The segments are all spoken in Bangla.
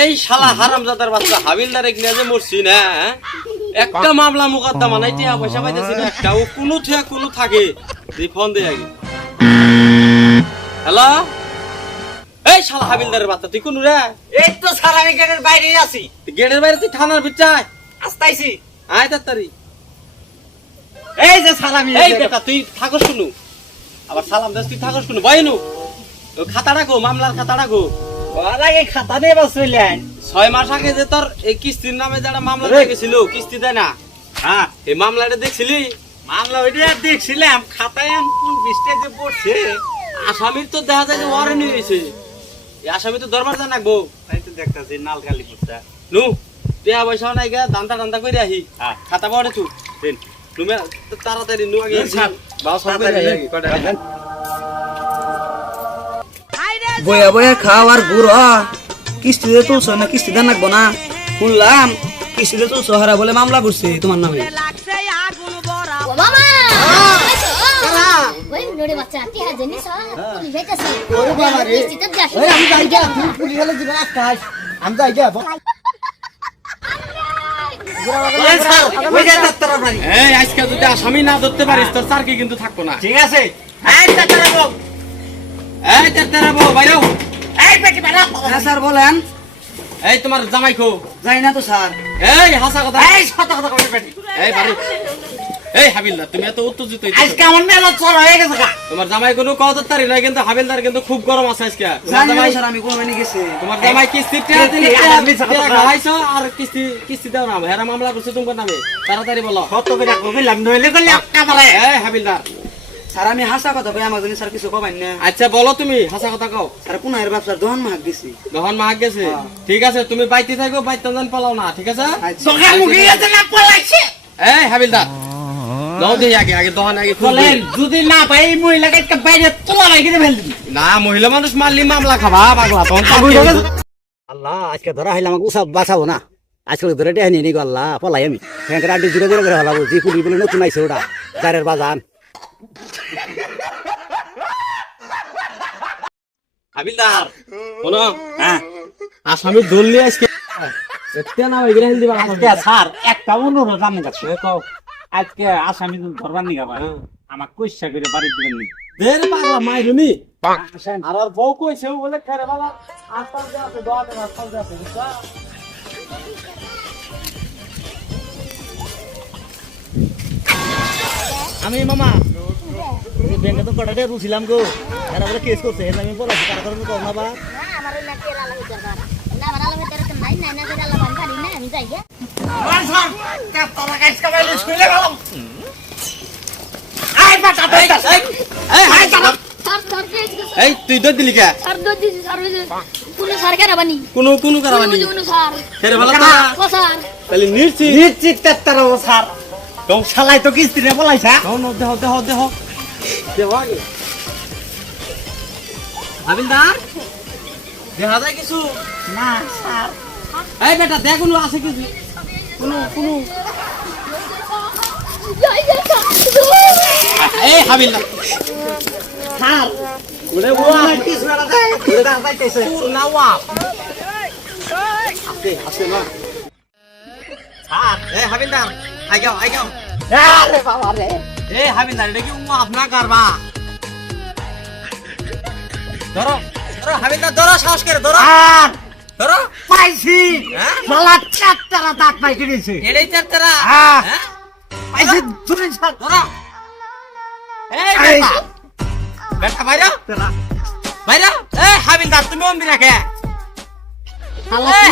এই শালা হারামজাদার বাচ্চা হাবিলদার নিয়ে যে মরছি না হ্যাঁ? একটা মামলা মোকদ্দমা নাই টিয়া পয়সা পাইতেছি না একটা। ও কোনো থিয়া কোনো থাকে। তুই ফোন দে আগে হ্যালো? এই শালা হাবিলদারের বাচ্চা তুই কোন রে? এই তো স্যার আমি গেটের বাইরে আছি। গেটের বাইরে তুই থানার ভিতরে আয়। আসতাইছি। আয় তাড়াতাড়ি। এই যে স্যার আমি এই বেটা তুই থাকস শুনু আবার সালাম দাস তুই থাকস শুনু বয়নু ও খাতা রাখো মামলার খাতা আগে খাতা নিয়ে বসলেন ছয় মাস আগে যে তোর এই কিস্তির নামে যারা মামলা। দেখেছিল কিস্তি দেয় না? হ্যাঁ এই মামলাটা দেখছিলি? মামলা ওইটা দেখছিলাম খাতায় কোন যে পড়ছে। আসামির তো দেখা যায় যে ওয়ারেন্ট হয়েছে এই আসামি তো দরবার জান রাখব তাই তো দেখতাছি নাল কালি পড়ছে নু টেয়া পয়সা নাই গা দান্দা দান্দা করে আহি। হ্যাঁ। খাতা পাওয়া তুই। দেন। তুমি তাড়াতাড়ি নু আগে স্যার, বাবা সব বয়া বয়া খাও আর গুড়। কিস্তিতে তুলছো না কিস্তিতে নাকবো না? শুনলাম কিস্তিতে তুলছো হারা বলে মামলা করছে তোমার নামে। ও মামা ওই নোড়ে বাচ্চা কি হাজে নি সব পুলিশ যাইতাছে ওরে বাবা রে। কিস্তিতে যাস ওই আমি যাই গিয়া তুই পুলিশ হলে দিবে আকাশ আমি যাই গিয়া এই স্যার ওই যে ডাক্তার বাড়ি। এই আজকে যদি আসামি না ধরতে পারিস তোর চারকি কিন্তু থাকব না। ঠিক আছে। এই তেরা বউ বাইরেও। এই পেটি হ্যাঁ স্যার বলেন। এই তোমার জামাই যাই না তো স্যার। এই হাসা কথা। এই সত কথা কই পেটি। এই বাড়ি। এই হাবিলদার তুমি এত উত্তেজিত। আজকে আমার মেলা হয়ে গেছে তোমার জামাই কোনো কদরতারি নয় কিন্তু হাবিলদার কিন্তু খুব গরম আছে আজকে। জামাই স্যার আমি কোন গেছে। তোমার জামাই কিস্তি টেয়া দিলে কথা- খাওয়াইছো আর কিস্তি কিস্তি দাও না হেরা মামলা করছে তোমার নামে। তাড়াতাড়ি বলো। কত করে কইলাম নইলে কইলে একটা মারে এই হাবিলদার। স্যার আমি হাসা কথা কই আমার জন্য স্যার কিছু কবাই না। আচ্ছা বলো তুমি। হাসা কথা কও। স্যার কোন এর ব্যবসার দোকান মাহাক গেছি। যখন মাগ গেছে? ঠিক আছে তুমি বাইতে থাকো বাইতে জান পালাও না ঠিক আছে? তোকে মুখে গেছে না পলাইছে। এই হাবিলদার দাও দিই আগে আগে দহন আগে বলেন যদি না মহিলাকে একটা বাইরে তোলা রাখি ফেল দিবি। না মহিলা মানুষ মারলি মামলা খাবা পাগলা তখন আল্লাহ আজকে ধরা হইলে আমাকে উসাব বাঁচাবো না। আজকে ধরে টেনে নিয়ে নিগো আল্লাহ পলাই আমি। ফ্যাঙ্কের আড্ডি জুড়ে জুড়ে করে হলাবো যে পুলি বলে নতুন আইছে ওটা জারের বাজান। হাবিলদার। শোনো হ্যাঁ। আসামি ধরলি আজকে একটা না গ্রহণ দিবা আজকে স্যার একটা অনুরোধ আমার কাছে আজকে আসামি ধরবার নিগা ভাই আমার কইসা করে বাড়ি দিবেন নি? দের পাগলা মাইরুনি। আর ওর বউ কইছে বলে খেরে বালা আস্তাল দে আছে দোয়া আস্তাল দে আছে আমি মামা ব্যাংকে তো কটাতে রুছিলাম গো। এরা বলে কেস করছে এর আমি বলাছি তার কারণে কম না বা। আমার ওই নাকি লালা হইতার না না আমার আলো হইতার নাই না না করে না এই এই তুই দর দিলি কে? স্যার দো দিছি স্যার কোন স্যার কেন কোন কোন কারাবানি? কোন স্যার। খেরে বালা ও স্যার। তাহলে নিশ্চিত। নিশ্চিত স্যার। শালাই তো কিস্তি রে বলাইছা দেহ দেহ দেহ দেহ আগে হাবিলদার দেখা যায় কিছু না স্যার এই বেটা দেখ কোনো আছে কিছু কোনো কোনো এই হাবিলদার স্যার ওরে ওয়া কিছু না দেয় এটা যাইতেছে না ওয়া আছে আছে না স্যার এই হাবিলদার আই গাও আই গাও আরে বাবা রে। এই হাবিলদার এটা কি ওয়া আপনা কারবা? ধরো ধরো হাবিলদার ধরো সাহস করে ধরো। আর ধরো। পাইছি। হ্যাঁ? শালা চারটারা দাঁত পাই কিনেছে এটাই চার তেরা হ্যাঁ। হ্যাঁ পাইছি স্যার ধরো। এই। বেটা। বেটা বাইরে। বাইরে। এই হাবিলদার তুমি অমবি রাখে।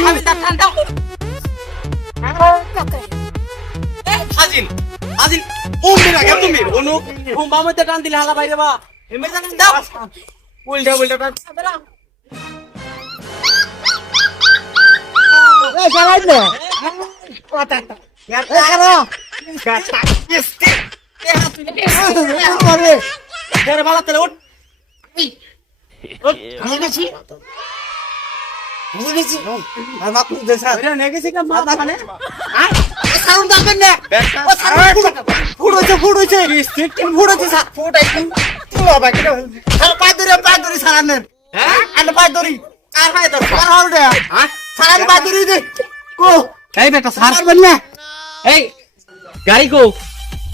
হাবিলদার ঠান্ডা। এই হাজিন হাজিন অমবি রাখে তুমি? অনু ঘুম বামতে টান দিলে হালা বাইরে বা। এমনি টান দাও উল্টা উল্টা টান। এই চালাই না এই কারা? এই হাত তুলে আরে ধরে বালা তেলে উঠ। আমি গেছি। বুঝে গেছি। আর মাত্র দে স্যার এটা নিয়ে মাথা মানে সাউন্ড দাবেন না ও স্যার ফুড়ছে ফুড়ছে ফুড়ছে স্যার ফুড়াই তুলো বাকি পাই ধরে পাই ধরে স্যার আনেন হ্যাঁ? আনে পাই ধরি। কার ভাই তো কার হল রে হ্যাঁ? সারা বাদ দিই দে। কো। এই বেটা স্যার পারবেন না। এই গাড়ি কো।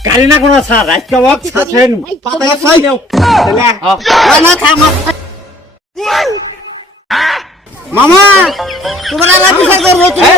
গাড়ি না কোনো স্যার আজকে ওয়াক ছাছেন পাতা সাই নাও না থামা। মামা তোমার আলাদা বিচার করব তুমি